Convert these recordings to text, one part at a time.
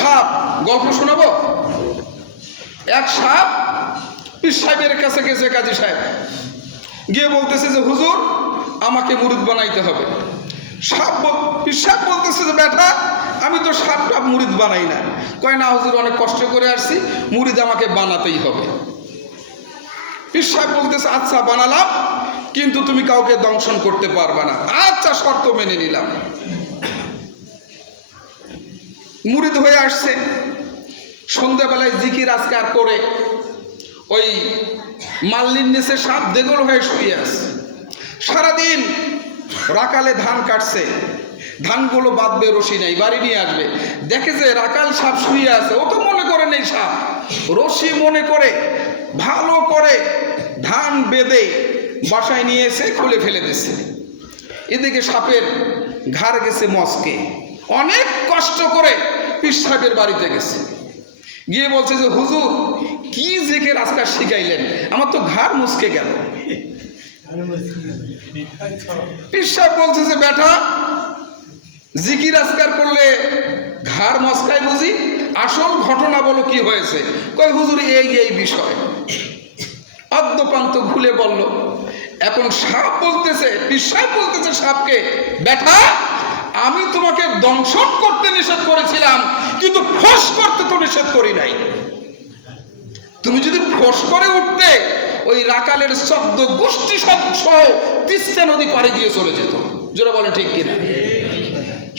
সাপ, গল্প শোনাবো? এক সাপ পীর সাহেবের কাছে গেছে কাজী সাহেব। গিয়ে বলতেছে যে, হুজুর, আমাকে মুরিদ বানাইতে হবে। সাপ পীর সাহেব বলতেছে যে, বেটা, আমি তো সাপ টাপ বানাই না। কয়, না, হুজুর, অনেক কষ্ট করে আসছি, মুরিদ আমাকে বানাতেই হবে। পীর সাহেব বলতেছে আচ্ছা বানালাম, কিন্তু তুমি কাউকে দংশন করতে পারবে না। আচ্ছা শর্ত মেনে নিলাম। মুরিদ হয়ে আসছে। সন্ধ্যাবেলায় জিকির আজকার করে ওই মাল্লির নিচে সাপ দেগল হয়ে শুয়ে আছে। সারাদিন রাকালে ধান কাটছে। ধানগুলো বাঁধবে, রশি নাই, বাড়ি নিয়ে আসবে। দেখে যে রাকাল সাপ শুয়ে আছে, ও তো মনে করে নেই সাপ। রশি মনে করে, ভালো করে ধান বেঁধে বাসায় নিয়ে এসে খুলে ফেলে দিচ্ছে। এদিকে সাপের ঘাড় গেছে মস্কে। অনেক কষ্ট করে পীর সাহেবের বাড়িতে গেছে। গিয়ে বলছে যে, হুজুর, কি জেকে রাস্তা শিখাইলেন? আমার তো ঘাড় মুসকে গেল। পীর সাহেব বলছে যে, বেটা, জিকির আজকার করলে ঘাড় মস্কায় বুঝি? আসল ঘটনা বলো কি হয়েছে? কয়, হুজুর, এই এই বিষয়। অদ্যপান্ত ভুলে বলল, এখন সাপ বলতেছে সাহেব বলতেছে সাপকে, বেটা আমি তোমাকে দংশন করতে নিষেধ করেছিলাম, কিন্তু ফোস করতে তো নিষেধ করি নাই। তুমি যদি ফোস করে উঠতে, ওই রাকালের শব্দ, গোষ্ঠী সব সহ তিস্তা নদী পাড়ে দিয়ে চলে যেত। যেটা বলে ঠিক কিনা?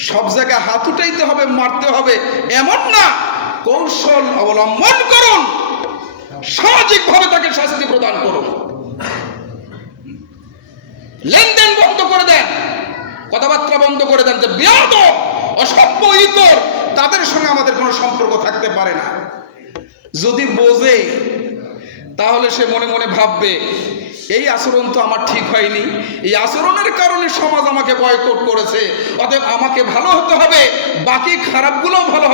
সব জায়গায় হাত উঠাইতে হবে, মারতে হবে, এমন না। কৌশল অবলম্বন করুন, সামাজিকভাবে তাকে শাস্তি প্রদান করুন। লেনদেন কথাবার্তা বন্ধ করে দেন যে বিয়াদ অসভ্য ইতর, তাদের সঙ্গে আমাদের কোনো সম্পর্ক থাকতে পারে না। যদি বোঝে, তাহলে সে মনে মনে ভাববে, এই আচরণ তো আমার ঠিক হয়নি। এই আচরণের কারণে সমাজ আমাকে বয়কট করেছে, অতএব আমাকে ভালো হতে হবে, বাকি খারাপগুলোও ভালো হবে।